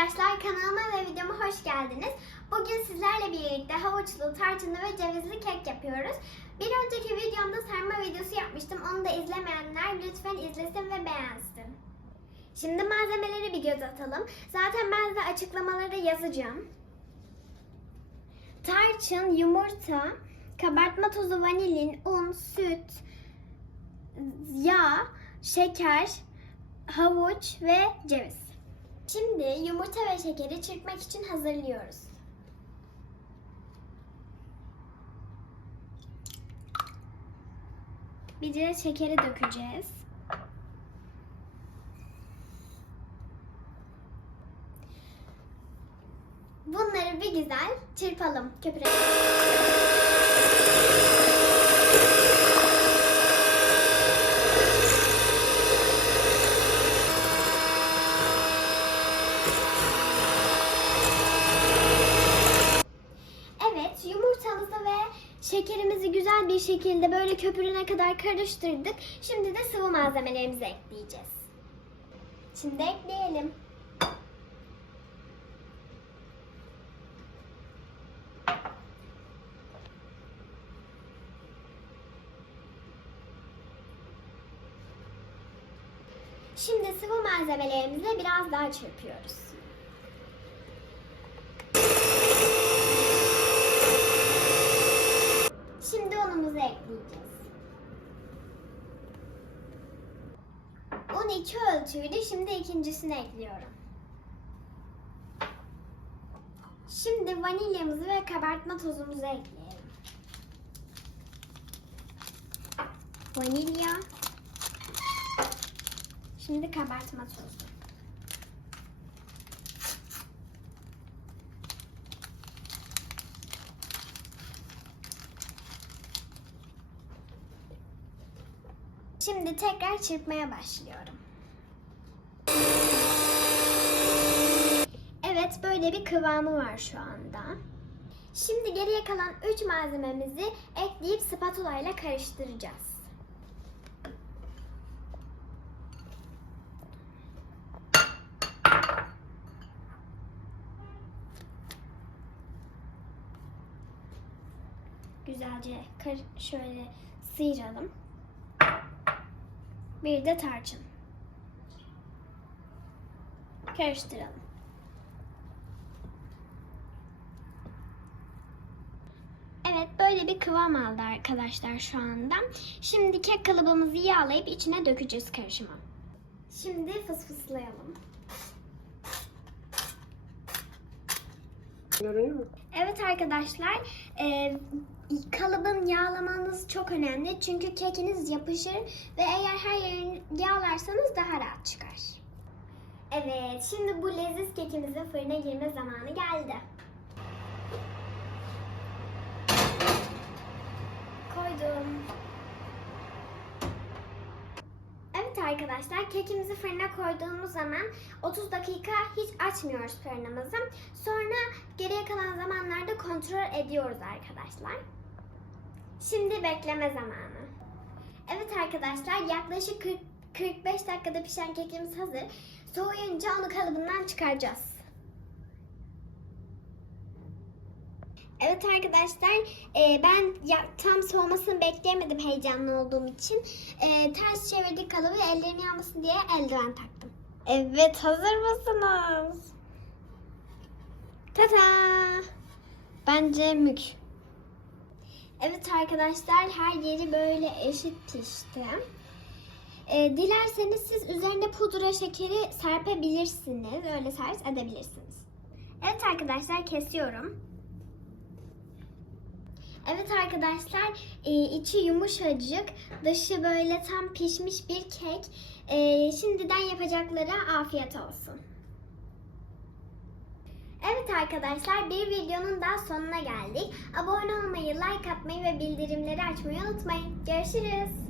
arkadaşlar kanalıma ve videoma hoş geldiniz. Bugün sizlerle birlikte havuçlu, tarçınlı ve cevizli kek yapıyoruz. Bir önceki videomda sarma videosu yapmıştım. Onu da izlemeyenler lütfen izlesin ve beğensin. Şimdi malzemeleri bir göz atalım. Zaten ben de açıklamaları yazacağım. Tarçın, yumurta, kabartma tozu, vanilin, un, süt, yağ, şeker, havuç ve ceviz. Şimdi yumurta ve şekeri çırpmak için hazırlıyoruz. Bir de şekeri dökeceğiz. Bunları bir güzel çırpalım köpürelim. Evet, yumurtamızı ve şekerimizi güzel bir şekilde böyle köpürene kadar karıştırdık. Şimdi de sıvı malzemelerimizi ekleyeceğiz. Şimdi ekleyelim. Şimdi sıvı malzemelerimizle biraz daha çırpıyoruz. Şimdi unumuzu ekleyeceğiz. Un iki ölçüydü. Şimdi ikincisini ekliyorum. Şimdi vanilyamızı ve kabartma tozumuzu ekleyelim. Vanilya. Şimdi kabartma tozu. Şimdi tekrar çırpmaya başlıyorum. Evet böyle bir kıvamı var şu anda. Şimdi geriye kalan 3 malzememizi ekleyip spatula ile karıştıracağız. Güzelce şöyle sıyıralım. Bir de tarçın. Karıştıralım. Evet böyle bir kıvam aldı arkadaşlar şu anda. Şimdi kek kalıbımızı yağlayıp içine dökeceğiz karışımı. Şimdi fısfıslayalım. Görünüyor mu? Evet arkadaşlar, e, kalıbın yağlamanız çok önemli çünkü kekiniz yapışır ve eğer her yerini yağlarsanız daha rahat çıkar. Evet, şimdi bu leziz kekimizin fırına girme zamanı geldi. Koydum. Evet arkadaşlar kekimizi fırına koyduğumuz zaman 30 dakika hiç açmıyoruz fırınımızı. Sonra geriye kalan zamanlarda kontrol ediyoruz arkadaşlar. Şimdi bekleme zamanı. Evet arkadaşlar yaklaşık 40 45 dakikada pişen kekimiz hazır. Soğuyunca onu kalıbından çıkaracağız. Evet arkadaşlar e, ben ya, tam soğumasını bekleyemedim heyecanlı olduğum için. E, ters çevirdik kalıbı ellerim yanmasın diye eldiven taktım. Evet hazır mısınız? Tata! Bence mük. Evet arkadaşlar her yeri böyle eşit pişti. E, dilerseniz siz üzerine pudra şekeri serpebilirsiniz. Öyle servis edebilirsiniz. Evet arkadaşlar kesiyorum. Evet arkadaşlar e, içi yumuşacık, dışı böyle tam pişmiş bir kek. E, şimdiden yapacaklara afiyet olsun. Evet arkadaşlar bir videonun daha sonuna geldik. Abone olmayı, like atmayı ve bildirimleri açmayı unutmayın. Görüşürüz.